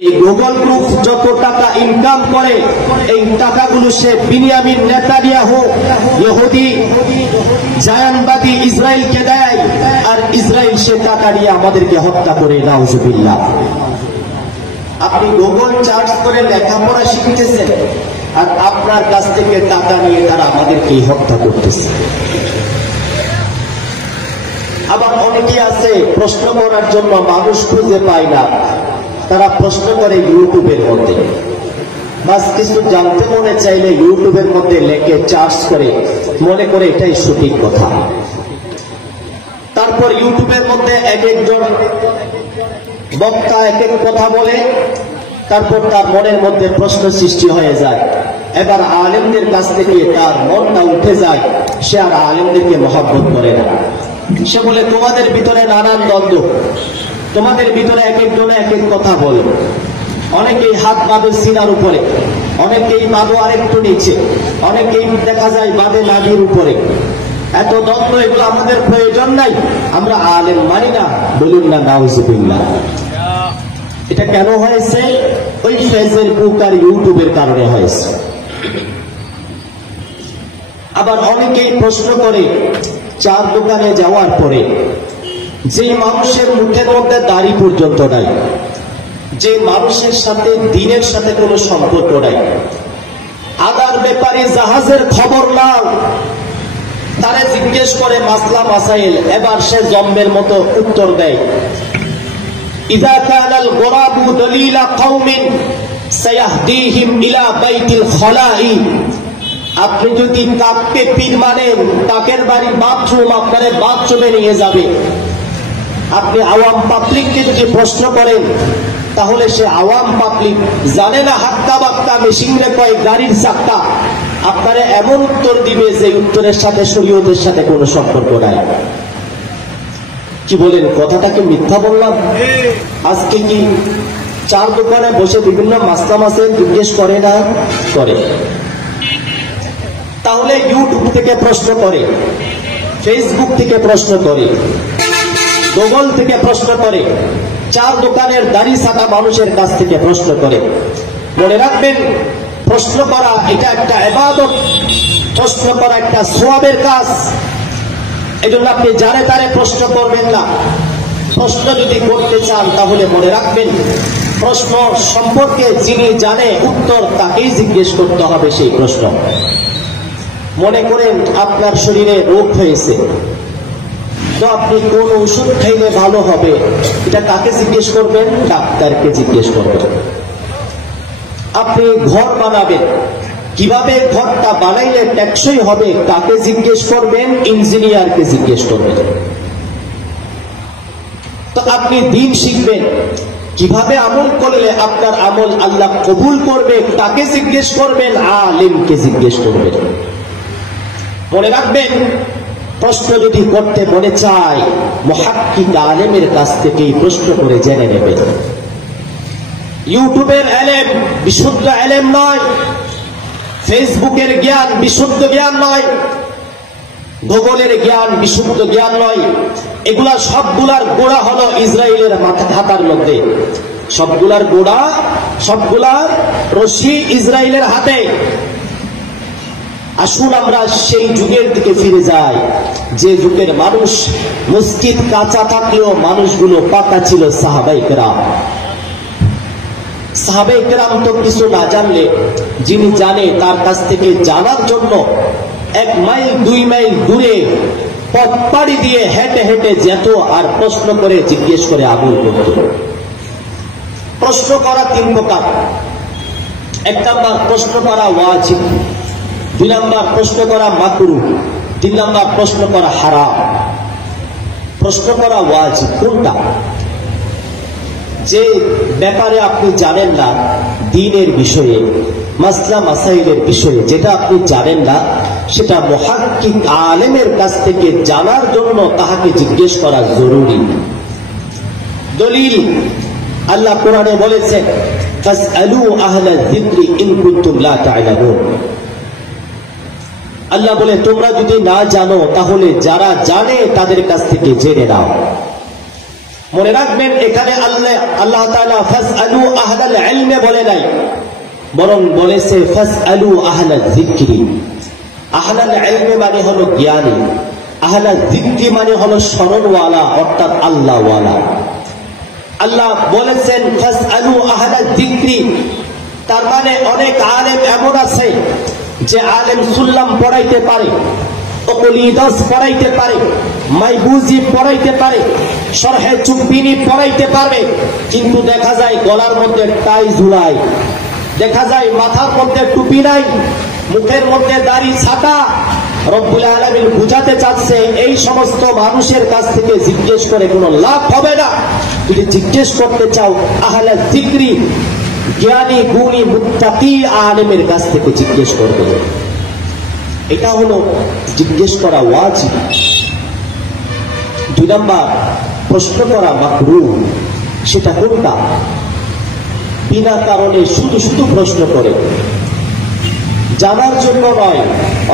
এই Google group যত টাকা ইনকাম করে এই টাকাগুলো সে বিনিয়ামিন নেতানিয়াহু ইহুদি জায়ানবাদী ইসরায়েলকে দেয়, আর ইসরায়েল সে টাকা নিয়ে আমাদেরকে হত্যা করে। নাউজুবিল্লাহ। আপনি গুগল সার্চ করে লেখাপড়া শিখতেছেন, আর আপনার কাছ থেকে টাকা নিয়ে তারা আমাদেরকে হত্যা করতেছে। আবার অনেকে আছে প্রশ্ন করার জন্য মানুষ খুঁজে পায় না, তারা প্রশ্ন করে ইউটিউবের মধ্যে। বাস কিছু জানতে মনে চাইলে ইউটিউবের মধ্যে লেখে চার্জ করে, মনে করে এটাই সঠিক কথা। তারপর ইউটিউবের মধ্যে এক একজন বক্তা এক এক কথা বলে, তারপর তার মনের মধ্যে প্রশ্ন সৃষ্টি হয়ে যায়। এবার আলেমদের কাছ থেকে তার মনটা উঠে যায়, সে আর আলেমদেরকে মহব্বত করে না। সে বলে তোমাদের ভিতরে নানান দ্বন্দ্ব, তোমাদের ভিতরে এক একজনে এক এক কথা বলে। অনেকেই হাত বাঁধে সিনার উপরে, অনেকেই বাঁধো আরেকটু নিচে, অনেকেই দেখা যায় বাঁধে নাভির উপরে। এত দ্বন্দ্ব, এগুলো আমাদের প্রয়োজন নাই, আমরা আলেম মানি না। বলুন না নাউজুবিল্লাহ। এটা কেন হয়েছে? ওই ফেসবুক আর ইউটিউবের কারণে হয়েছে। আবার অনেকেই প্রশ্ন করে চার দোকানে যাওয়ার পরে, যে মানুষের মুখের মধ্যে দাড়ি পর্যন্ত নাই, যে মানুষের সাথে দিনের সাথে কোনো সম্পর্ক নাই, আদার ব্যাপারে জাহাজের খবর নাও, তারে জিজ্ঞেস করে মাসলা মাসাইল, এবার সে জম্মের মতো উত্তর দেয়। ইযা কানাল গুরাবু দলিলা কওমিন সায়াহদিহিম ইলা বাইতিল খলাই। আপনি যদি কাককে পীর মানেন, কাকের বাড়ি বাথরুম আপনারে বাথরুমে নিয়ে যাবে। আপনি আওয়াম পাবলিককে যদি প্রশ্ন করেন, তাহলে সে আওয়াম পাবলিক জানে না হাক্কা বাক্কা মেশিনে কয় গাড়ির চাক্কা, আপনারে এমন উত্তর দিবে যে উত্তরের সাথে শরীয়তের সাথে কোনো সম্পর্ক নাই। কি বলেন, কথাটাকে মিথ্যা বললাম? আজকে কি চার দোকানে বসে বিভিন্ন মাসলা মাসাইল জিজ্ঞেস করে না? করে। তাহলে ইউটিউব থেকে প্রশ্ন করে, ফেসবুক থেকে প্রশ্ন করে, গুগল থেকে প্রশ্ন করে, চার দোকানের দাড়ি ছাটা মানুষের কাছ থেকে প্রশ্ন করে। মনে রাখবেন, প্রশ্ন করা এটা একটা ইবাদত, প্রশ্ন করা একটা সওয়াবের কাজ। এজন্য আপনি যারে তারে প্রশ্ন করবেন না। প্রশ্ন যদি করতে চান তাহলে মনে রাখবেন, প্রশ্ন সম্পর্কে যিনি জানে উত্তর তাকেই জিজ্ঞেস করতে হবে সেই প্রশ্ন। মনে করেন আপনার শরীরে রোগ হয়েছে, তো আপনি কোন ওষুধ খাইলে ভালো হবে, এটা কাকে জিজ্ঞেস করবেন? ডাক্তারকে জিজ্ঞেস করবেন। আপনি ঘর বানাবেন, কিভাবে ঘরটা বানাইলে টেকসই হবে, কাকে জিজ্ঞেস করবেন? ইঞ্জিনিয়ারকে জিজ্ঞেস করবেন। তো আপনি দিন শিখবেন, কিভাবে আমল করলে আপনার আমল আল্লাহ কবুল করবে, তাকে জিজ্ঞেস করবেন? আলেমকে জিজ্ঞেস করবেন। মনে রাখবেন, প্রশ্ন যদি করতে মনে চায়, মুহাক্কিক আলেমের কাছ থেকেই প্রশ্ন করে জেনে নেবেন। ইউটিউবের এলেম বিশুদ্ধ এলেম নয়, ফেসবুকের জ্ঞান বিশুদ্ধ জ্ঞান নয়, গুগলের জ্ঞান বিশুদ্ধ জ্ঞান নয়। এগুলা সবগুলার গোড়া হলো ইসরায়েলের হাতার মধ্যে। সবগুলার গোড়া, সবগুলার রশি ইসরায়েলের হাতে। আসুন আমরা সেই যুগের দিকে ফিরে যাই, যে যুগের মানুষ মসজিদ কাঁচা থাকলেও মানুষগুলো পাকা ছিল। সাহাবায়ে কেরাম, সাহাবায়ে কেরাম তো কিছু না জানলে যিনি জানে তার কাছ থেকে জানার জন্য 1 মাইল 2 মাইল দূরে পথ পাড়ি দিয়ে হেঁটে হেঁটে যেত, আর প্রশ্ন করে জিজ্ঞেস করে আমল করত। প্রশ্ন করা 3 প্রকার। 1 নাম্বার প্রশ্ন করা ওয়াজিব, 2 নাম্বার প্রশ্ন করা মাকরুহ, 3 নাম্বার প্রশ্ন করা হারাম। প্রশ্ন করা ওয়াজিব কোনটা? যে ব্যাপারে আপনি জানেন না, দ্বীনের বিষয়ে, মাসলা মাসাইলের বিষয়ে যেটা আপনি জানেন না, সেটা মুহাক্কিক আলেমের কাছ থেকে জানার জন্য তাহাকে জিজ্ঞেস করা জরুরি। দলিল, আল্লাহ কোরআনে বলেছেন, ফাসআলু আহলা যিকরি ইন কুনতুম লা তা'লামুন। আল্লাহ বলে, তোমরা যদি না জানো তাহলে যারা জানে তাদের কাছ থেকে জেনে নাও। মনে রাখবেন, এখানে আল্লাহ তাআলা ফাসআলু আহলাল ইলমে বলে নাই, বরং বলেছে ফাসআলু আহলাল যিকরি। আহলাল ইলমে মানে হলো জ্ঞানী, আহলাল যিকরি মানে হলো স্মরণওয়ালা, অর্থাৎ আল্লাহওয়ালা। আল্লাহ বলেছেন ফাসআলু আহলাল যিকরি, তার মানে অনেক আলেম এমন আছে যে আলেম সুল্লাম পড়াইতে পারে, তকলিদাস পড়াইতে পারে, মাইবুজি পড়াইতে পারে, শরহে চুব্বিনি পড়াইতে পারবে, কিন্তু দেখা যায় গলার মধ্যে টাই ঝুলায়, দেখা যায় মাথার মধ্যে টুপি নাই, মুখের মধ্যে দাড়ি ছাটা। রব্বুল আলামিন বুঝাতে চাচ্ছে এই সমস্ত মানুষের কাছ থেকে জিজ্ঞেস করে কোনো লাভ হবে না। যদি জিজ্ঞেস করতে চাও আহলে যিকরি, জ্ঞানী গুণী মুত্তাকি আলেমের কাছ থেকে জিজ্ঞেস করবে। এটা হলো জিজ্ঞেস করা ওয়াজিব। 2 নাম্বার, প্রশ্ন করা মাকরুহ। সেটা কোনটা? বিনা কারণে শুধু শুধু প্রশ্ন করে, জানার জন্য নয়।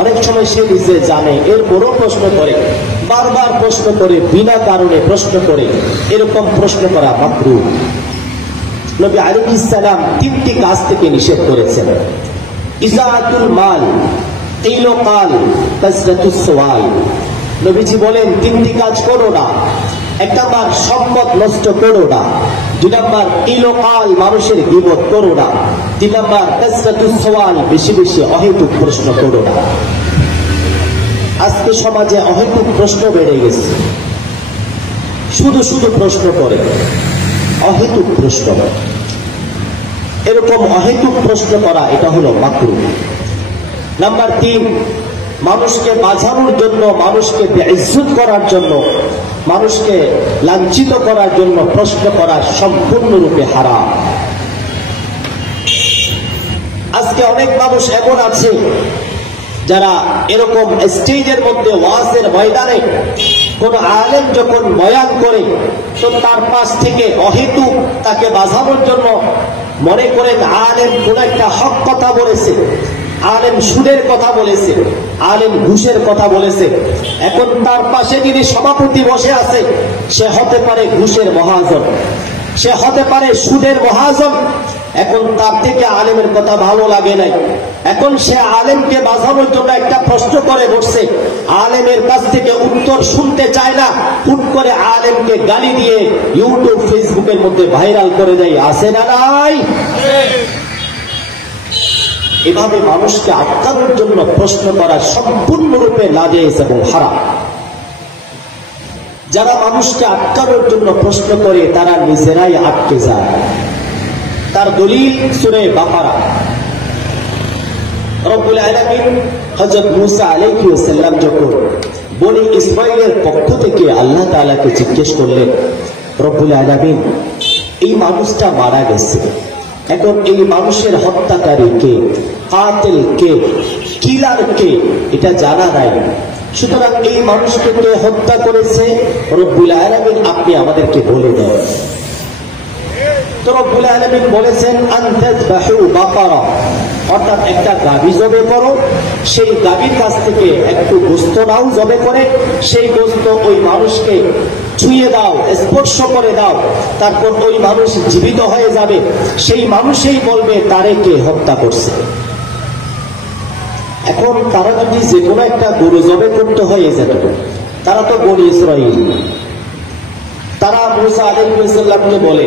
অনেক সময় সে নিজে জানে, এরপরও প্রশ্ন করে, বারবার প্রশ্ন করে, বিনা কারণে প্রশ্ন করে, এরকম প্রশ্ন করা মাকরুহ। নবী আলাইহিস সালাম 3টি কাজ থেকে নিষেধ করেছেন। ইজাআতুল মাল, কিল কাল, কাসরাতুস সুআল। নবীজি বলেন 3টি কাজ করো না। 1 নাম্বার, সম্পদ নষ্ট করো না। 2 নাম্বার, কিল কাল, মানুষের গীবত করো না। 3 নাম্বার, কাসরাতুস সুআল, বেশি বেশি অহেতুক প্রশ্ন করো না। আজকে সমাজে অহেতুক প্রশ্ন বেড়ে গেছে, শুধু শুধু প্রশ্ন করে, অহেতুক প্রশ্ন। এরকম অহেতুক প্রশ্ন করা এটা হলো মাকরুহ। নাম্বার 3, মানুষকে বাঁচানোর জন্য, মানুষকে বেইজ্জত করার জন্য, মানুষকে লাঞ্ছিত করার জন্য প্রশ্ন করা সম্পূর্ণরূপে হারাম। আজকে অনেক মানুষ এমন আছে যারা এরকম স্টেজের মধ্যে, ওয়াজের ময়দানে কোন আলেম যখন বয়ান করে, তো তার পাশ থেকে অহেতুক তাকে বাঁচানোর জন্য মনে করেন আলেম কোন একটা হক কথা বলেছে, আলেম সুদের কথা বলেছে, আলেম ঘুষের কথা বলেছে। এখন তার পাশে যিনি সভাপতি বসে আছে, সে হতে পারে ঘুষের মহাজন, সে হতে পারে সুদের মহাজন। এখন তার থেকে আলেমের কথা ভালো লাগে নাই, এখন সে আলেমকে বাঁচানোর জন্য একটা প্রশ্ন করে বসছে, আলেমের কাছ থেকে উত্তর শুনতে চায় না, হুট করে আলেমকে গালি দিয়ে ইউটিউব ফেসবুকের মধ্যে ভাইরাল করে দেয়। আছে না নাই? এভাবে মানুষকে আটকানোর জন্য প্রশ্ন করা সম্পূর্ণরূপে নাজায়েজ এবং হারাম। যারা মানুষকে আটকানোর জন্য প্রশ্ন করে তারা নিজেরাই আটকে যায়। তার দলিল সূরা বাকারা। রব্বুল আলামিন হযরত মুসা আলাইহিস সালাম যখন বনি ইসরাইলের পক্ষ থেকে আল্লাহ তাআলাকে জিজ্ঞেস করলেন, রব্বুল আলামিন এই মানুষটা মারা গেছে, এখন এই মানুষের হত্যাকারী কে, কাতিল কে, কিলার কে, এটা জানা নাই। সুতরাং এই মানুষকে কে হত্যা করেছে, রব্বুল আলামিন আপনি আমাদেরকে বলে দেন। তো রব্বুল আলামিন বলেছেন আনতাযবাহু বাকারা, অর্থাৎ একটা গাভী জবে করো, সেই গাভীর কাছ থেকে একটু গোশত নাও জবে করে, সেই গোশত ওই মানুষকে ছুঁয়ে দাও, স্পর্শ করে দাও, তারপর ওই মানুষ জীবিত হয়ে যাবে, সেই মানুষই বলবে তারে কে হত্যা করছে। এখন তারা যদি যে কোনো একটা গরু জবে করতে হয়ে যেত, তারা তো বনি ইসরাইল, তারা মুসা আলাইহিস সালামকে বলে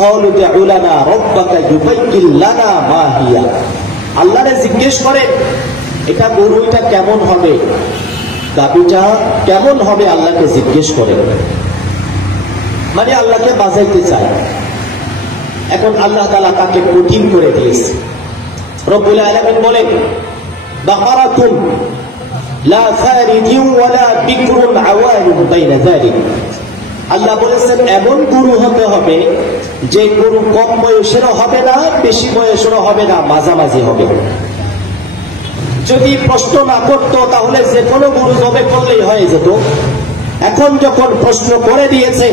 ক্বালু দু'উ লানা রাব্বাকা ইউবাইয়িন লানা মা হিয়া, আল্লাহরে জিজ্ঞেস করে এটা গরুটা কেমন হবে, গাভীটা কেমন হবে, আল্লাহকে জিজ্ঞেস করে, মানে আল্লাহকে বাজাইতে চায়। এখন আল্লাহ তাআলা তাকে কঠিন করে দিয়েছে। রব্বুল আলামিন বলেন বাকারাতুন লা ফারিদিন ওয়ালা বিকরুন আওয়ালুন বাইনা যালিক, আল্লাহ বলেছেন এমন গরু হতে হবে যে গরু কম বয়সেরও হবে না, বেশি বয়সেরও হবে না, মাঝামাঝি হবে। যদি প্রশ্ন না করতো তাহলে যে কোনো গরু জবে করলেই হয়ে যেত। এখন যখন প্রশ্ন করে দিয়েছে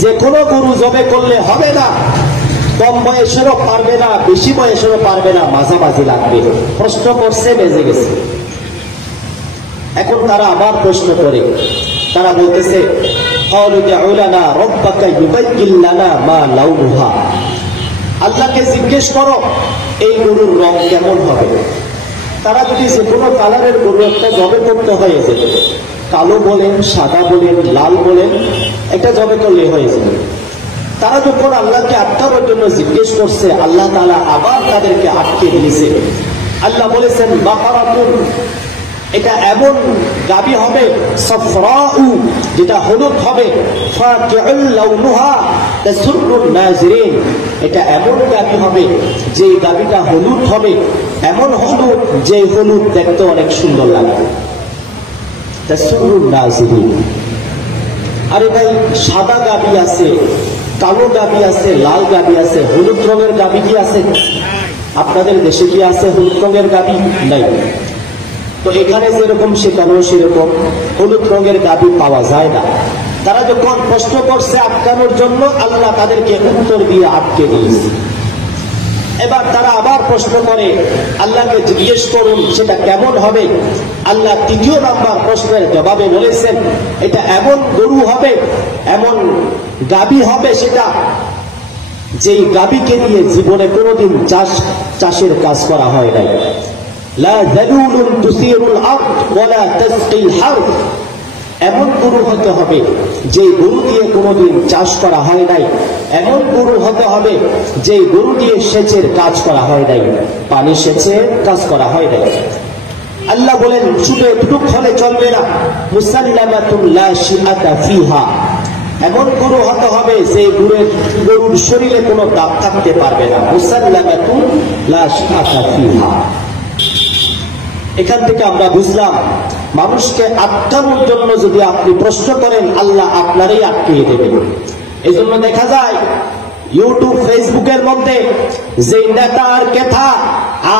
যে কোনো গরু জবে করলে হবে না, কম বয়সেরও পারবে না, বেশি বয়সেরও পারবে না, মাঝামাঝি লাগবে, প্রশ্ন করছে বেজে গেছে। এখন তারা আবার প্রশ্ন করে তারা বলতেছে ক্বালু দু'উ লানা রাব্বাকা ইউবায়্যিন লানা মা লাউনুহা, আল্লাহকে জিজ্ঞেস করো এই গরুর রং কেমন হবে। তারা যদি যে কোনো কালারের গরু একটা জবে করতে হয়ে যেত, কালো বলেন, সাদা বলেন, লাল বলেন, একটা জবে করলে হয়ে যেত। তারা যখন আল্লাহকে আটকানোর জন্য জিজ্ঞেস করছে, আল্লাহ তাআলা আবার তাদেরকে আটকে দিয়েছে। আল্লাহ বলেছেন বাকারাতুন, এটা এমন গাবি হবে, সাফরাউ, যেটা হলুদ হবে, ফাকিউল লাউনুহা তাসুরুন নাজিরিন, এটা এমন গাবি হবে যে গাবিটা হলুদ হবে, এমন হলুদ যে হলুদ দেখতে অনেক সুন্দর লাগবে, তাসুরুন নাজিরিন। আরে ভাই, সাদা গাবি আছে, কালো গাবি আছে, লাল গাবি আছে, হলুদ রঙের গাবি কি আছে? আপনাদের দেশে কি আছে হলুদ রঙের গাবি? নাই। তো এখানে যেরকম সেখানেও সেরকম হলুদ রঙের গাবি পাওয়া যায় না। তারা যখন প্রশ্ন করছে আটকানোর জন্য, আল্লাহ তাদেরকে উত্তর দিয়ে আটকে দিয়েছে। এবার তারা আবার প্রশ্ন করে, আল্লাহকে জিজ্ঞেস করুন সেটা কেমন হবে। আল্লাহ তৃতীয় নাম্বার প্রশ্নের জবাবে বলেছেন, এটা এমন গরু হবে, এমন গাবি হবে সেটা, যেই গাবিকে দিয়ে জীবনে কোনোদিন চাষের কাজ করা হয় নাই। লা যালুলুন তুসিরুল আরদ ওয়ালা তাসকিল হারব, এমন গরু হতে হবে যে গরু দিয়ে কোনোদিন চাষ করা হয় নাই, এমন গরু হতে হবে যে গরু দিয়ে সেচের কাজ করা হয় নাই, পানি সেচের কাজ করা হয় নাই। আল্লাহ বলেন শুধু এটুক হলে চলবে না, মুসাল্লামাতুন লা শিআতা ফিহা, এমন গরু হতে হবে যে গরুর শরীরে কোনো দাগ থাকতে পারবে না, মুসাল্লামাতুন লা শিআতা ফিহা। এখান থেকে আমরা বুঝলাম, মানুষকে আটকানোর জন্য যদি আপনি প্রশ্ন করেন, আল্লাহ আপনারই আটকিয়ে দেবেন। এই জন্য দেখা যায় ইউটিউব ফেসবুকের মধ্যে যে নেতা আর কেথা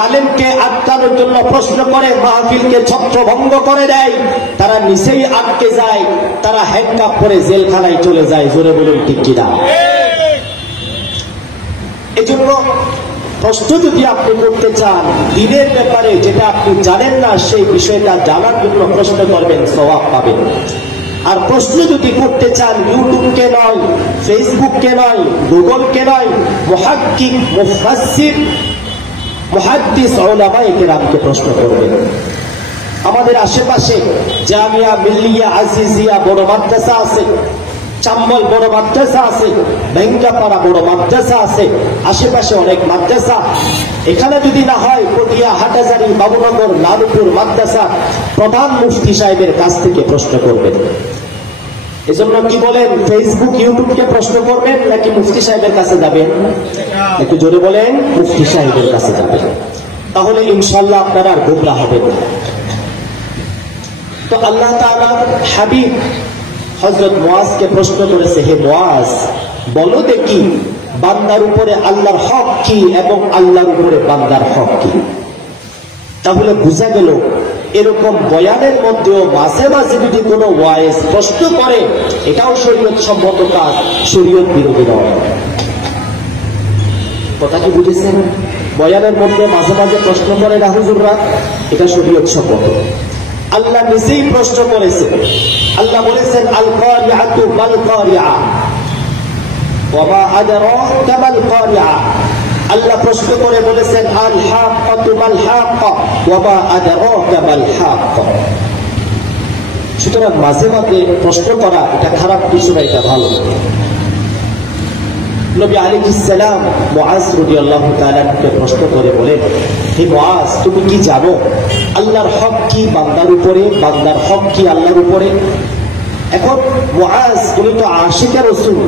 আলেমকে আটকানোর জন্য প্রশ্ন করে, মাহফিলকে ছত্রভঙ্গ করে দেয়, তারা নিচেই আটকে যায়, তারা হ্যান্ডকাপ করে জেলখানায় চলে যায়। জোরে বলুন ঠিক কিনা? এজন্য প্রশ্ন যদি আপনি করতে চান দিনের ব্যাপারে, যেটা আপনি জানেন না সেই বিষয়টা জানার জন্য প্রশ্ন করবেন, সওয়াব পাবেন। আর প্রশ্ন যদি করতে চান ইউটিউবকে নয়, ফেসবুককে নয়, গুগলকে নয়, মুহাক্কিক, মুফাসসির, মুহাদ্দিস, উলামায়ে কেরামকে প্রশ্ন করবেন। আমাদের আশেপাশে জামিয়া মিল্লিয়া আজিজিয়া বড় মাদ্রাসা আছে, চাম্বল বড় মাদ্রাসা আছে, ভেঙ্গাপাড়া বড় মাদ্রাসা আছে, আশেপাশে অনেক মাদ্রাসা। এখানে যদি না হয়, পটিয়া, হাটাজারি, বাবুনগর, লালপুর মাদ্রাসা প্রধান মুফতি সাহেবের কাছ থেকে প্রশ্ন করবেন। এজন্য কি বলেন, ফেসবুক ইউটিউবকে প্রশ্ন করবেন নাকি মুফতি সাহেবের কাছে যাবেন? একটু জোরে বলেন, মুফতি সাহেবের কাছে যাবেন। তাহলে ইনশাআল্লাহ আপনারা আর গোমরা হবেন না। তো আল্লাহ তাআলা হাবিব হযরত মুআজকে প্রশ্ন করেছে, হে মুআজ, বলো দেখি বান্দার উপরে আল্লাহর হক কি এবং আল্লাহর উপরে বান্দার হক কি। তাহলে বোঝা গেল এরকম বয়ানের মধ্যেও মাঝে মাঝে যদি কোনো ওয়াইজ প্রশ্ন করে, এটাও শরীয়ত সম্মত কাজ, শরীয়ত বিরোধী নয়। কথা কি বুঝেছেন? বয়ানের মধ্যে মাঝে মাঝে প্রশ্ন করে না হুজুররা, এটা শরীয়ত সম্মত। আল্লাহ নিজেই প্রশ্ন করেছে। আল্লাহ বলেছেন, আল কারিআতু মাল কারিআ ওয়া মা আদরাকা মাল কারিআ। আল্লাহ প্রশ্ন করে বলেছেন, আল হাক্কাতু মাল হাক্কা ওয়া মা আদরাকা মাল হাক্কা। সুতরাং মাঝে মাঝে প্রশ্ন করা এটা খারাপ কিছু না, এটা ভালো। নবী আলাইহিস সালাম মুআজ রাদিয়াল্লাহু তাআলা কে প্রশ্ন করে বলেন, হে মুআজ, তুমি কি জানো আল্লাহর হক কি বান্দার উপরে, বান্দার হক কি আল্লাহর উপরে? এখন মুআজ উনি তো আশিকে রাসূল,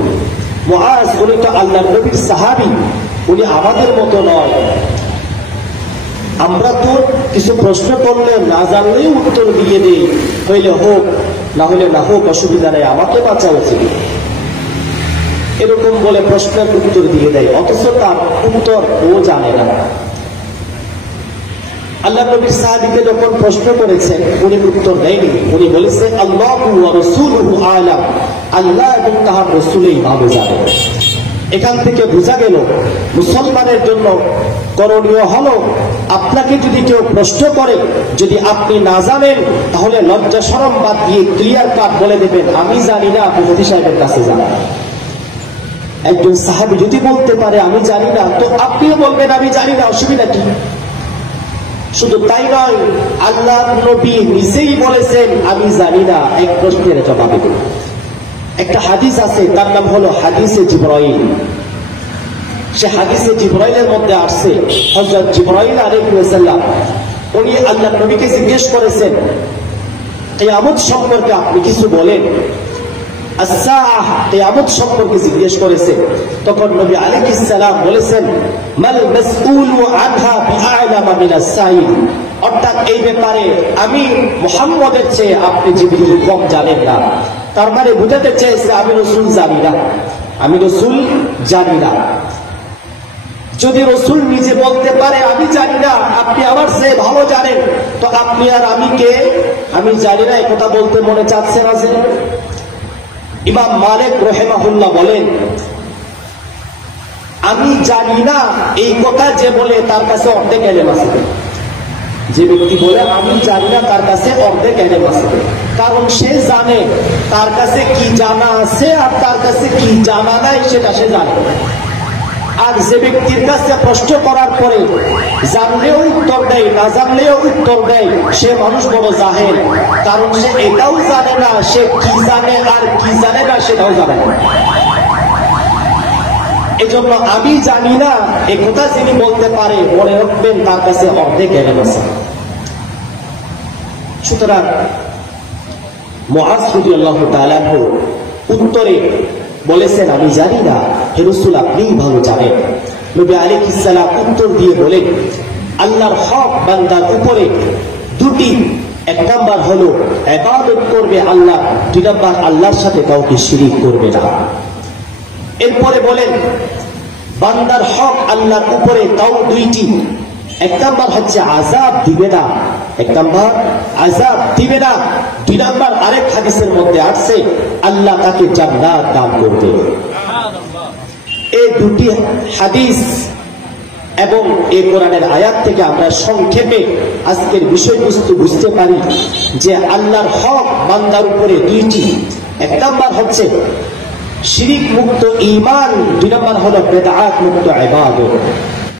মুআজ উনি তো আল্লাহর নবীর সাহাবী, উনি আমাদের মতো নয়। আমরা তো কিছু প্রশ্ন করলে না জানলেই উত্তর দিয়ে দিই, হইলে হোক, না হইলে না হোক, অসুবিধা নেই, আমাকে বাঁচা উচিত, এরকম বলে প্রশ্নের উত্তর দিয়ে দেয়, অথচ তার উত্তর ও জানে না। আল্লাহ নবীর সাহাবীকে যখন প্রশ্ন করেছে, উনি উত্তর দেয়নি। উনি বলেছে, আল্লাহু ওয়া রাসূলুহু আ'লাম, আল্লাহ এবং তার রাসূলই ভালো জানেন। এখান থেকে বোঝা গেল মুসলমানের জন্য করণীয় হলো, আপনাকে যদি কেউ প্রশ্ন করে, যদি আপনি না জানেন, তাহলে লজ্জা শরম বাদ দিয়ে ক্লিয়ার কাট বলে দেবেন, আমি জানি না, আপনি মুফতি সাহেবের কাছে যান। একজন সাহাবী যদি বলতে পারে আমি জানি না, তো আপনিও বলবেন আমি জানি না, অসুবিধা কি? শুধু তাই নয়, আল্লাহ নবী নিজেই বলেছেন আমি জানি না এক প্রশ্নের জবাবে। একটা হাদিস আছে, তার নাম হলো হাদিসে জিবরাইল। সে হাদিসে জিবরাইলের মধ্যে আসছে, হযরত জিবরাইল আলাইহিস সালাম উনি আল্লাহ নবীকে জিজ্ঞেস করেছেন, কিয়ামত সম্পর্কে আপনি কিছু বলেন। as-sa'ah কিয়ামত সম্পর্কে জিজ্ঞেস করেছে। তখন নবী আলাইহিস সালাম বলেছেন, মাল মাসউলু আনহা বিআ'লামা মিনাস সাইল। অর্থাৎ এই ব্যাপারে আমি মুহাম্মদের চেয়ে আপনি জিবরিল কম জানেন না। তার মানে বুঝাতে চেয়েছে আমি রাসূল জানি না, আমি রাসূল জানি না। যদি রাসূল নিজে বলতে পারে আমি জানি না, আপনি আমার চেয়ে ভালো জানেন, তো আপনি আর আমি কে? আমি জানি না এই কথা বলতে মনে চাচ্ছে না যে? ইমাম মালিক রাহিমাহুল্লাহ বলেন, আমি জানি না এই কথা যে বলে তার কাছে অর্ধেক ইলম আছে। যে ব্যক্তি বলে আমি জানি না, তার কাছে অর্ধেক ইলম আছে, কারণ সে জানে তার কাছে কি জানা আছে আর তার কাছে কি জানা নাই সেটা সে জানে। আর যে ব্যক্তির কাছে প্রশ্ন করার পরে জানলেও উত্তর দেয়, না জানলেও উত্তর দেয়, সে মানুষ বড় জাহেল, কারণ সে এটাও জানে না সে কি জানে আর কি জানে না সেটাও জানে না। এজন্য আমি জানি না এ কথা যিনি বলতে পারে, মনে রাখবেন তার কাছে অর্ধেক ইলম আছে। সুতরাং মুআজ রাদিয়াল্লাহু তাআলা উত্তরে বলেছেন আমি জানি না, হে রাসূল আপনিই ভালো জানেন। নবী আলাইহিস সালাম উত্তর দিয়ে বলেন, আল্লাহর হক বান্দার উপরে দুটি, এক নাম্বার হলো ইবাদত করবে আল্লাহ, দুই নাম্বার আল্লাহর সাথে কাউকে শিরিক করবে না। এরপরে বলেন বান্দার হক আল্লাহর উপরে তাও দুইটি, এক নাম্বার হচ্ছে আযাব দিবে না, এক নাম্বার আযাব দিবে না, দুই নাম্বার আরেক হাদিসের মধ্যে আসছে আল্লাহ তাকে জান্নাত দান করবে। এই দুটি হাদিস এবং এই কোরআনের আয়াত থেকে আমরা সংক্ষেপে আজকের বিষয়বস্তু বুঝতে পারি যে আল্লাহর হক বান্দার উপরে দুইটি, এক নাম্বার হচ্ছে শিরিক মুক্ত ঈমান, দুই নাম্বার হলো বিদআত মুক্ত ইবাদত।